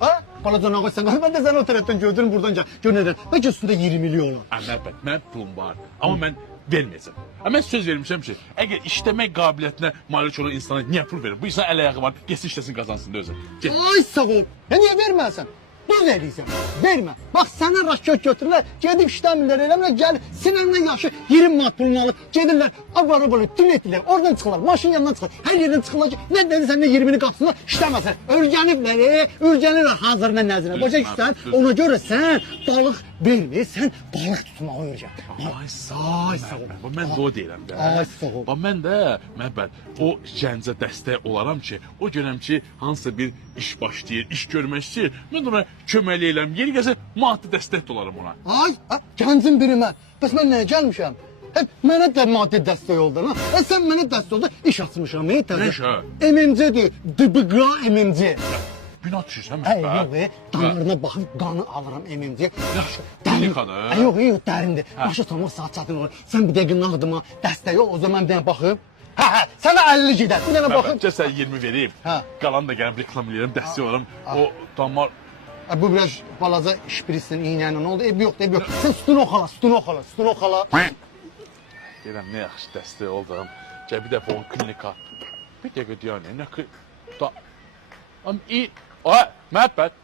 Ha? Balacan ağa sen ben de seni o taraftan gördüm buradan gönderdim. Belki üstünde 20 milyon. Məhəbbət, mənim pulum var. Amma mən verməyəcəm. Mən söz vermişəm ki, əgər işləmək qabiliyyətinə malik olan insana niyə pul verir? Bu insan əl ayağı var, getsin işləsin qazansın da özü. Get. Ay sağ ol. Ya niye vermezsen? Düz verirsen. Verme. Bak senden raşkök götürürler. Gedip işlemirler. Eləmirler. Gel sinirle yaşı 20 manat pulunu alıp gelirler. Abara böyle tüm ettiler. Oradan çıkırlar. Maşın yanından çıkırlar. Her yerden çıkırlar. Ne dedi sen de 20'ni kapsınlar. İşlemezler. Ürgenipler. Ürgenirler hazırına nezine. Başa işten. Ona göre sen balık verme. Sen balık tutmağı öğreceksin. Ay sağ ol. Ay sağ ol. Məhəbbət, mən də o deyirəm də. Ay sağ ol. Bax mən də məhəbbət, o gəncə dəstək olaram ki, o görəm ki, hansısa bir iş başlayır, iş görmək istəyir. Mən də ona kömək eləyəm. Yeri gəlsə maddi dəstək də olaram ona. Ay, gəncin biri mən. Bəs mən nəyə gəlmişəm? Hep mənə də maddi dəstək oldun ha. Sən mənə dəstək oldun, iş açmışam. Nə iş ha? MMC-dir, DBQ MMC. Günah düşürsən Ay məhəbbət. yox, damarına baxıb qanı alıram MMC. Yaxşı, Dərin. delikadır. Yox, dərindir. Başa tamam saat çatın olur. Sən bir dəqiqə nağdıma dəstək ol, o zaman bir dənə baxım. Hə, sənə 50 gedər. Bir dənə baxım. Gəl sən 20 vereyim. Hə. Qalan da gəlib reklam eləyirəm, dəstək olaram. O damar Bu biraz balaca şpristin iğnəylə oldu. Yox, yox. Sən sütunu oxala, sütunu oxala. deyirəm nə yaxşı dəstək oldum. Gəl bir dəfə o klinika. Bir dəqiqə deyən, nə ki da. Am i, məhəbbət.